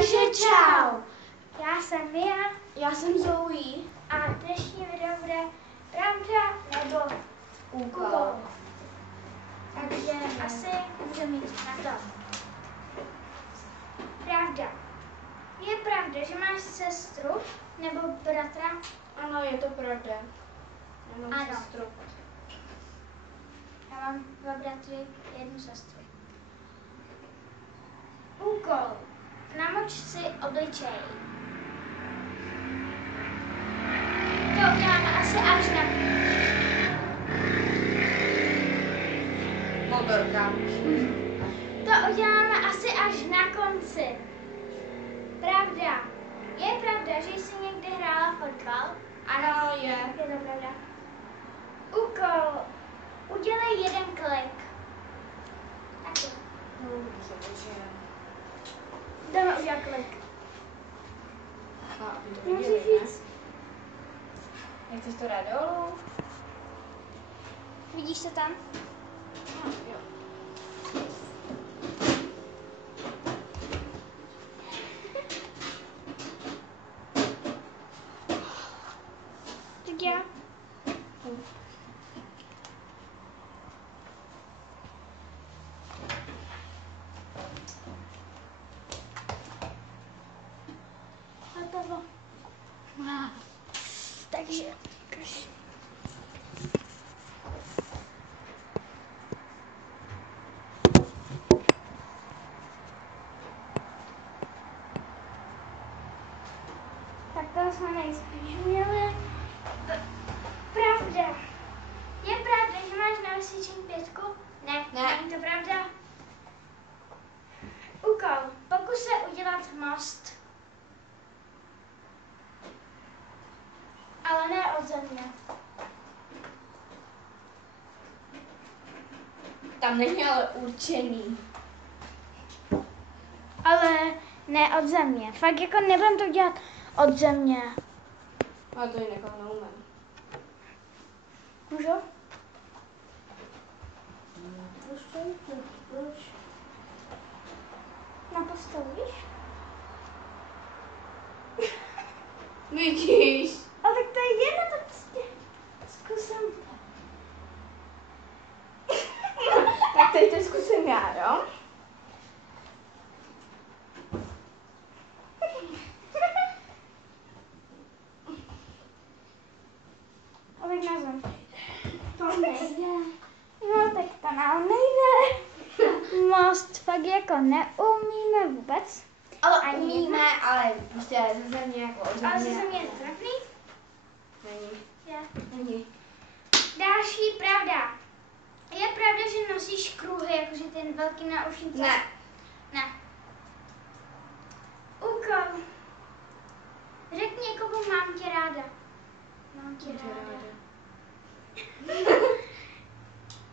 Takže čau! Já jsem Mia Já jsem Zoe. a dnešní video bude pravda nebo úkol. Takže asi můžeme jít na to. Pravda. Je pravda, že máš sestru nebo bratra? Ano, je to pravda. Já mám Ano. sestru. Já mám dva bratry, jednu sestru. Úkol. Namoč si obličej. To uděláme asi až na... Motorka. To uděláme asi až na konci. Pravda. Je pravda, že jsi někdy hrála fotbal? Ano, je. Je to pravda. Úkol. Udělej jeden klik. Taky. Jdeme udělat klik. Aby to Musíš viděli, ne? říct. Nechceš to dát dolů? Vidíš se tam? Jo. Tak já. Hotovo. Takže, tak to jsme nejspíš měli. Pravda. Je pravda, že máš na vysvědčení 5? Ne, Ne. není to pravda. Úkol. Pokus se udělat most. Ale ne od země. Tam není ale určený. Ale ne od země. Fakt jako nebudem to dělat od země. Ale to jinak neumím. Můžu? Na postel, víš? Vidíš? A tak to je jedno, tak prostě zkusím. Tak teď to zkusím já, jo? A tak na zem. To nejde. No tak to nám nejde. Most fakt jako neumíme vůbec. Ale Ani umíme, ale prostě ze země jako od země. Ale ze země je trefný? Není. Je. Není. Další pravda. Je pravda, že nosíš kruhy, jakože ten velký náušnice? Ne. Ne. Úkol. Řekni někomu, mám tě ráda. Mám tě ráda.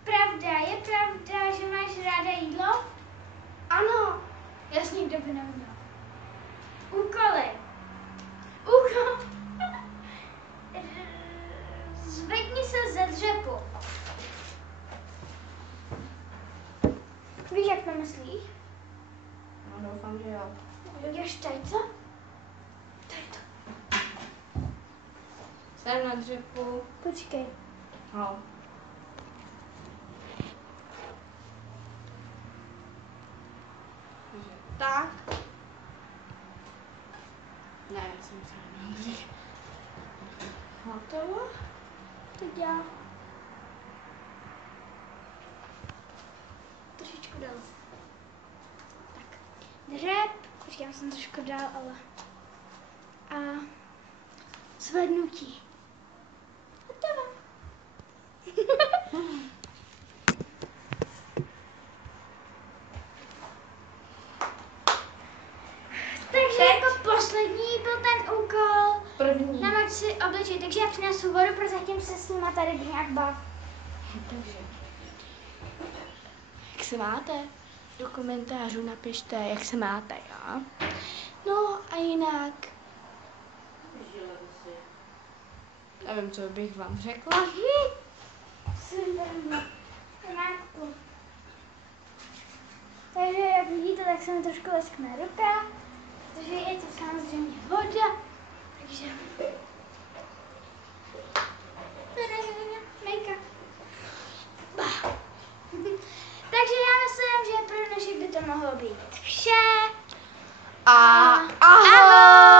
Pravda. Je pravda, že máš ráda jídlo? Ano. Jasně, kdo by neměl. Úkoly. Úkol. Zvedni se ze dřepu. Víš, jak to myslíš? No, doufám, že jo. Uděláš tady, co? Tady to. Jsem na dřepu. Počkej. No. Takže tak. Ne, já jsem se dobře. Hotovo? Teď já. Trošičku dál. Tak. Dřep. Počkej, já jsem trošku dál, ale. A zvednutí. Hotovo. Takže jako poslední byl ten úkol. První. Namoč si obličej, takže já přinesu vodu, prozatím se s nima tady nějak bav. Takže. Jak se máte? Do komentářů napište, jak se máte, jo? No a jinak. Nevím, co bych vám řekla. Takže jak vidíte, tak se mi trošku leskne ruka. protože je to samozřejmě voda, takže... Make-up. Takže já myslím, že pro dnešek by to mohlo být vše. A ahoj!